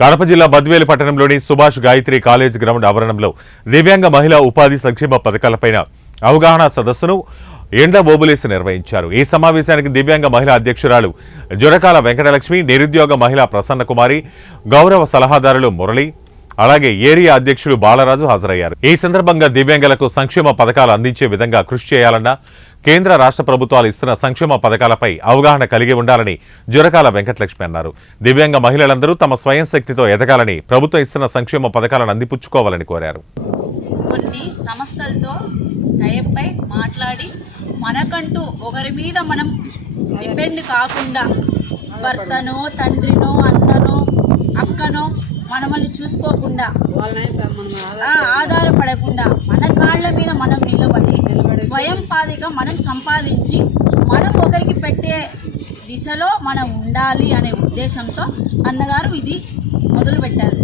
కడప జిల్లా బద్వేలు పట్టణంలోని Subhash Gayatri college ground ఆవరణంలో దివ్యాంగ మహిళా ఉపాధి సంక్షేమ పథకాలపైన అవగాహన సదస్సును ఎండ ఓబులేసి నిర్వహించారు. ఈ సమావేశానికి దివ్యాంగ మహిళా అధ్యక్షురాలు జొరకాల వెంకటలక్ష్మి, నిరుద్యోగ మహిళా ప్రసన్న కుమారి, గౌరవ సలహాదారులు మురళి, అలాగే ఏరియా అధ్యక్షుడు బాలరాజు హాజరయ్యారు. ఈ సందర్భంగా దివ్యాంగులకు సంక్షేమ పథకాలు అందించే విధంగా కృషి చేయాలన్న కేంద్ర రాష్ట్ర ప్రభుత్వాలు ఇస్తున్న సంక్షేమ పథకాలపై అవగాహన కలిగి ఉండాలని జొరకాల వెంకటలక్ష్మి అన్నారు. దివ్యాంగ మహిళలందరూ తమ స్వయం శక్తితో ఎదగాలని, ప్రభుత్వం ఇస్తున్న సంక్షేమ పథకాలను అందిపుచ్చుకోవాలని కోరారు. కొన్ని సంస్థలతో టైపై మాట్లాడి మనకంటూ ఒకరి మీద మనం డిపెండ్ కాకుండా భర్తనో, తండ్రినో, అన్ననో, అక్కనో మనల్ని చూసుకోకుండా ఆధారపడకుండా మన కాళ్ళ మీద మనం నిలబడి స్వయం పాదిగా మనం సంపాదించి మనం ఒకరికి పెట్టే దిశలో మనం ఉండాలి అనే ఉద్దేశంతో అన్నగారు ఇది మొదలుపెట్టారు.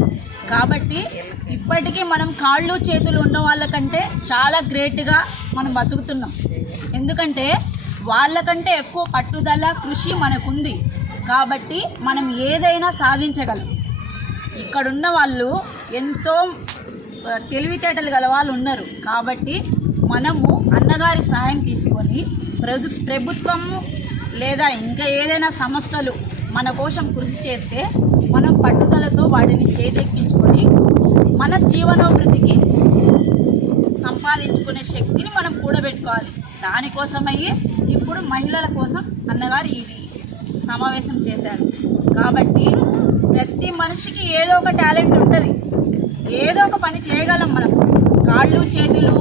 కాబట్టి ఇప్పటికీ మనం కాళ్ళు చేతులు ఉన్న వాళ్ళకంటే చాలా గ్రేట్గా మనం బతుకుతున్నాం. ఎందుకంటే వాళ్ళకంటే ఎక్కువ పట్టుదల, కృషి మనకుంది. కాబట్టి మనం ఏదైనా సాధించగలం. ఇక్కడున్న వాళ్ళు ఎంతో తెలివితేటలు గల వాళ్ళు ఉన్నారు. కాబట్టి మనము అన్నగారి సాయం తీసుకొని ప్రభుత్వము లేదా ఇంకా ఏదైనా సంస్థలు మన కోసం కృషి చేస్తే మనం పట్టుదలతో వాటిని చేదెక్కించుకొని మన జీవనోభివృద్ధికి సంపాదించుకునే శక్తిని మనం కూడబెట్టుకోవాలి. దానికోసమయ్యే ఇప్పుడు మహిళల కోసం అన్నగారు ఈ సమావేశం చేశారు. కాబట్టి ప్రతి మనిషికి ఏదో ఒక టాలెంట్ ఉంటుంది, ఏదో ఒక పని చేయగలం. మనం కాళ్ళు, చేతులు,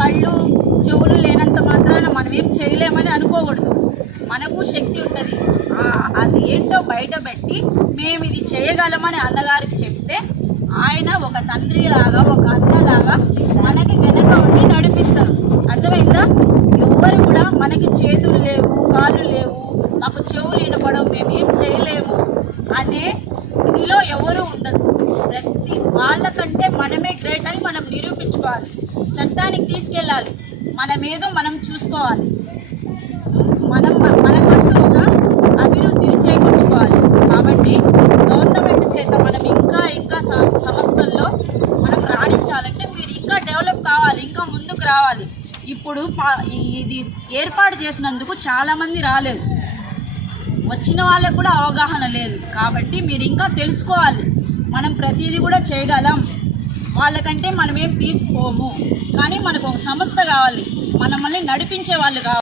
కళ్ళు, చెవులు లేనంత మాత్రాన మనం ఏం చేయలేమని అనుకోకూడదు. మనకు శక్తి ఉంటుంది. అది ఏంటో బయట పెట్టి మేము ఇది చేయగలమని అన్నగారికి చెప్తే ఆయన ఒక తండ్రిలాగా, ఒక అన్నలాగా మనకి వెనక ఉండి నడిపిస్తారు. అర్థమైందా? ఎవ్వరు కూడా మనకి చేతులు లేవు, కాళ్ళు లేవు, మాకు చెవులు వినపడం, మేమేం చేయలేము అనే ఇదిలో ఎవరు ఉండదు. ప్రతి వాళ్ళకంటే మనమే గ్రేట్ అని మనం నిరూపించుకోవాలి. చట్టానికి తీసుకెళ్ళాలి. మనమేదో మనం చూసుకోవాలి. మనకంటూ ఒక అభివృద్ధిని చేకూర్చుకోవాలి. కాబట్టి గవర్నమెంట్ చేత మనం ఇంకా సంస్థల్లో మనం రాణించాలంటే మీరు ఇంకా డెవలప్ కావాలి, ఇంకా ముందుకు రావాలి. ఇప్పుడు ఇది ఏర్పాటు చేసినందుకు చాలామంది రాలేదు, వచ్చిన వాళ్ళకు కూడా అవగాహన లేదు. కాబట్టి మీరు ఇంకా తెలుసుకోవాలి. మనం ప్రతిదీ కూడా చేయగలం. వాళ్ళకంటే మనమేం తీసుకోము. కానీ మనకు ఒక సంస్థ కావాలి, మనల్ని నడిపించే వాళ్ళు కావాలి.